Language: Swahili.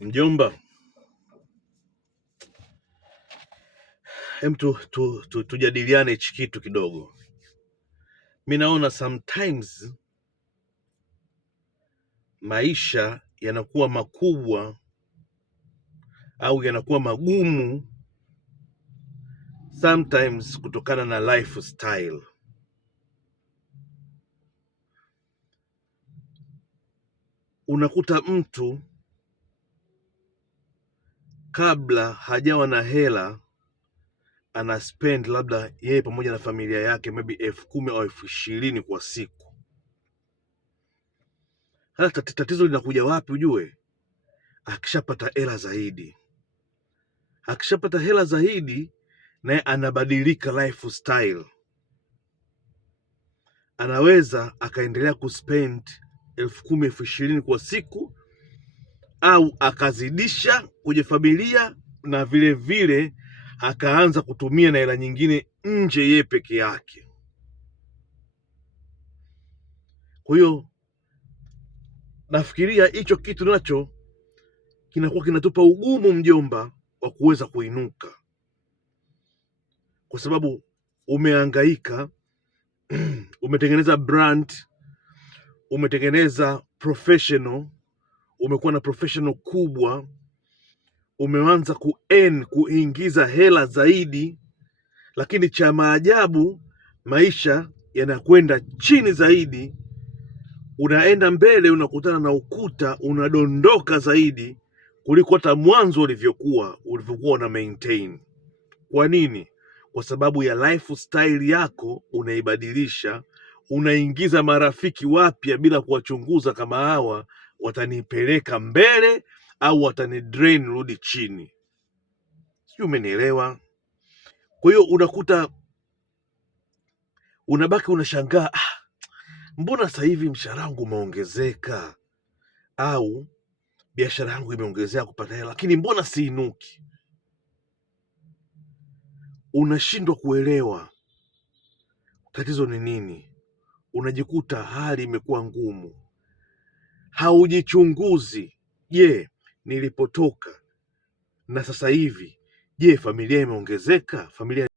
Mjomba, hem tujadiliane hichi kitu kidogo. Mi naona sometimes maisha yanakuwa makubwa au yanakuwa magumu sometimes kutokana na lifestyle. Unakuta mtu kabla hajawa na hela ana spend labda yeye pamoja na familia yake maybe 10,000 au 20,000 kwa siku. Hata tatizo linakuja wapi ujue? Akishapata hela zaidi naye anabadilika lifestyle, anaweza akaendelea kuspend 10,000 20,000 kwa siku, au akazidisha kwenye familia na vile vile akaanza kutumia na hela nyingine nje yeye peke yake. Kwa hiyo nafikiria hicho kitu nacho kinakuwa kinatupa ugumu mjomba wa kuweza kuinuka, kwa sababu umehangaika umetengeneza brand, umetengeneza professional, umekuwa na professional kubwa, umeanza kuingiza hela zaidi, lakini cha maajabu maisha yanakwenda chini zaidi. Unaenda mbele unakutana na ukuta, unadondoka zaidi kuliko hata mwanzo ulivyokuwa una maintain. Kwa nini? Kwa sababu ya lifestyle yako unaibadilisha, unaingiza marafiki wapya bila kuwachunguza kama hawa watanipeleka mbele au watanidrain rudi chini. Sijui umenielewa? Kwa hiyo unakuta unabaki unashangaa, mbona sasa hivi mshahara wangu umeongezeka au biashara yangu imeongezeka kupata hela, lakini mbona siinuki? Unashindwa kuelewa tatizo ni nini. Unajikuta hali imekuwa ngumu, haujichunguzi. Je, nilipotoka na sasa hivi, je, familia imeongezeka? Familia